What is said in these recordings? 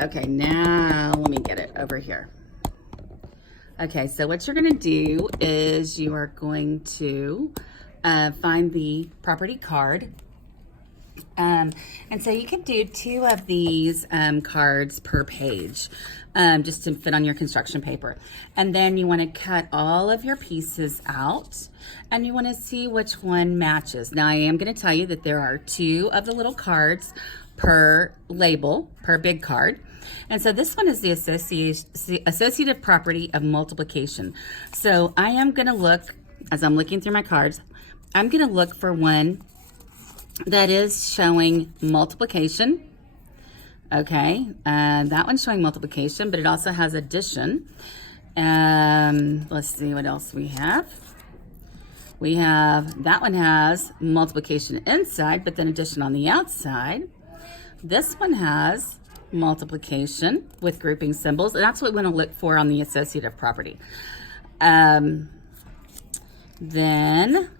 Okay, now let me get it over here. Okay, so what you're going to do is you are going to find the property card. And so you can do 2 of these cards per page, just to fit on your construction paper. And then you want to cut all of your pieces out, and you want to see which one matches. Now I am going to tell you that there are 2 of the little cards per label, per big card. And so this one is the associative property of multiplication. So I am going to look, as I'm looking through my cards, I'm going to look for one that is showing multiplication. Okay, that one's showing multiplication, but it also has addition. Let's see what else we have. We have, that one has multiplication inside, but then addition on the outside. This one has multiplication with grouping symbols, and that's what we want to look for on the associative property. Then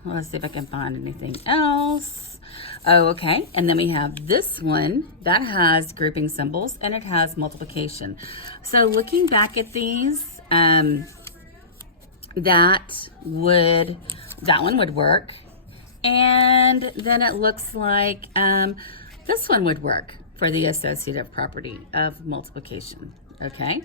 let's see if I can find anything else. Oh, okay. And then we have this one that has grouping symbols and it has multiplication. So looking back at these, that one would work. And then it looks like this one would work for the associative property of multiplication. Okay.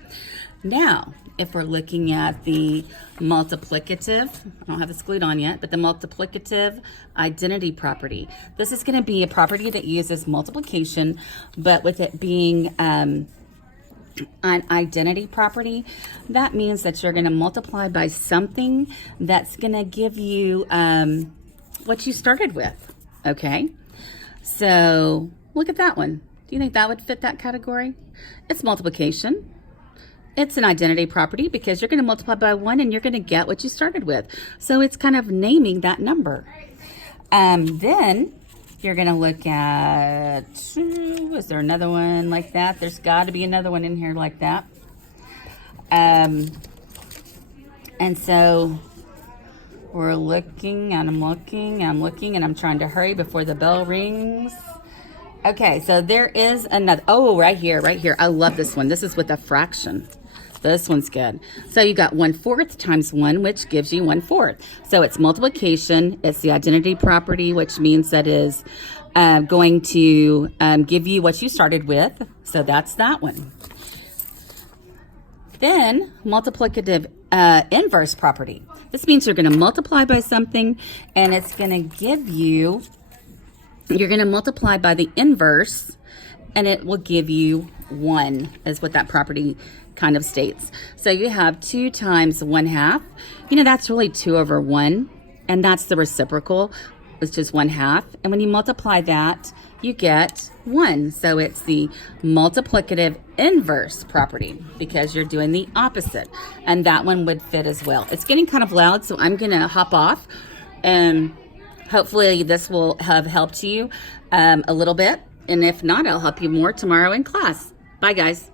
Now, if we're looking at the multiplicative, I don't have this glued on yet, but the multiplicative identity property. This is going to be a property that uses multiplication, but with it being an identity property, that means that you're going to multiply by something that's going to give you what you started with. Okay. So look at that one. Do you think that would fit that category? It's multiplication. It's an identity property because you're going to multiply by 1 and you're going to get what you started with. So it's kind of naming that number. Then you're going to look at, is there another one like that? There's got to be another one in here like that. And so we're looking, and I'm looking, and I'm trying to hurry before the bell rings. Okay, so there is another, oh, right here. I love this one. This is with a fraction. This one's good. So you got 1/4 times 1, which gives you 1/4. So it's multiplication. It's the identity property, which means that is going to give you what you started with. So that's that one. Then multiplicative inverse property. This means you're going to multiply by something, and it's going to give you, you're going to multiply by the inverse, and it will give you 1, is what that property kind of states. So you have 2 times 1/2. You know, that's really 2 over 1, and that's the reciprocal, which is 1/2. And when you multiply that, you get 1. So it's the multiplicative inverse property because you're doing the opposite. And that one would fit as well. It's getting kind of loud, so I'm going to hop off. And hopefully this will have helped you a little bit. And if not, I'll help you more tomorrow in class. Bye, guys.